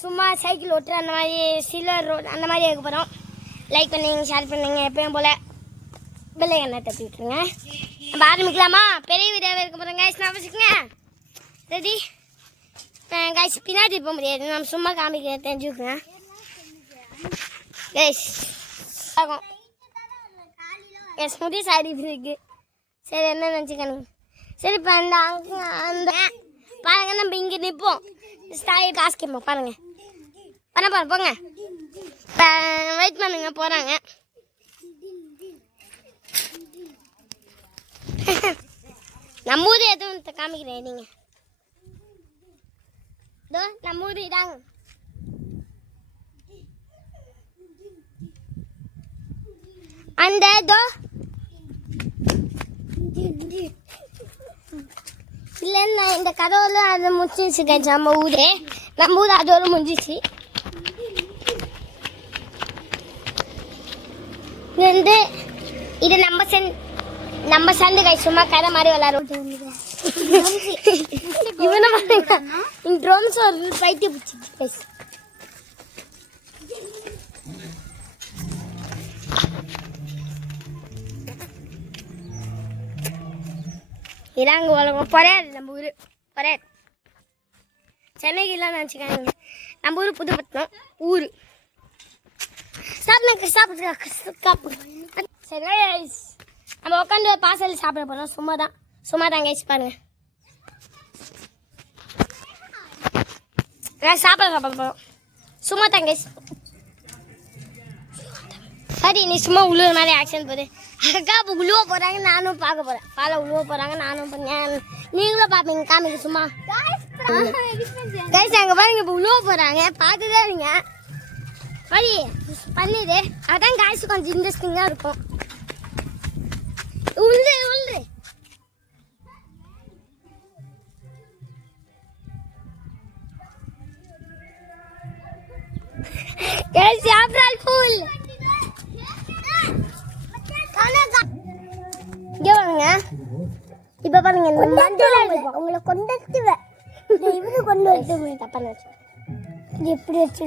சும்மா சைக்கிள் ஓட்டுற அந்த மாதிரி சில்வர் ரோடு அந்த மாதிரி இருக்க போகிறோம். லைக் பண்ணுங்க, ஷேர் பண்ணுங்க, எப்பயும் போல் பெல் ஐகானை தட்டி விட்டுருங்க. நம்ம ஆரம்பிக்கலாமா? பெரிய வீடியோவில் இருக்க போகிறோம் கைஸ். நான் வச்சுக்கோங்க ரெடி கைஸ். பின்னாடி போக முடியாது, நம்ம சும்மா காமிக்க தெரிஞ்சுக்கோங்க கைஸ். ஆகும் எஸ் முடி சாரி இருக்கு. சரி என்ன நினச்சிக்கணுங்க. சரி இப்போ அந்த பாருங்க, நம்ம இங்கே நிற்போம். ஸ்டாயில் காசு கேட்போம் பாருங்க. பண்ண போகிறோம் போங்க. இப்போ வெயிட் பண்ணுங்க, போகிறாங்க. நம்ம ஊர் எதுவும் காமிக்கிறேன் நீங்கள். இதோ நம்ம ஊர் இதாங்க. அந்த இதோ இல்லைன்னா இந்த கதவுல அது முடிச்சிச்சு கைஸ். நம்ம ஊர் அதோட முடிஞ்சிச்சு. இது நம்ம சந்து கைஸ். சும்மா கதை மாதிரி விளாடுவோம். இவனை பாருங்க, இந்த ட்ரோன்ஸ் ஒரு பைத்தியம் பிடிச்சிச்சு கைஸ். இதாங்க உலகம். பொறையாடு நம்ம ஊர். பொறையாடு சென்னைக்கு இல்லைன்னு நினச்சிக்காங்க. நம்ம ஊர் புதுப்பட்டினம் ஊர். சாப்பிடுங்க. சரி கைஸ், நம்ம உட்காந்து பாசல் சாப்பிட போகிறோம். சும்மா தான் கைஸ். பாருங்க சாப்பிட போகிறோம். சும்மா தான் கைஸ். சரி நீ சும்மா உழுவுற மாதிரி ஆக்ஷன் போடு. அக்கா இப்போ உழுவ போகிறாங்க, நானும் பார்க்க போகிறேன். பாலை உழுவ போகிறாங்க, நானும் பண்ணேன். நீங்களும் பார்ப்பீங்க. காமிக்க சும்மா கைஸ். அங்கே பாருங்க, இப்போ உழுவ போகிறாங்க. பார்த்துதான் இருங்க. படி பண்ணிடு. அதான் காய்ச்சி கொஞ்சம் இன்ட்ரெஸ்டிங்காக இருக்கும். உள்ள சாப்பிடால் பூல். இங்கே வாங்க. இப்போ பாருங்க, உங்களை கொண்டு இவரு கொண்டு வந்து தப்பா நினச்சு எப்படி வச்சு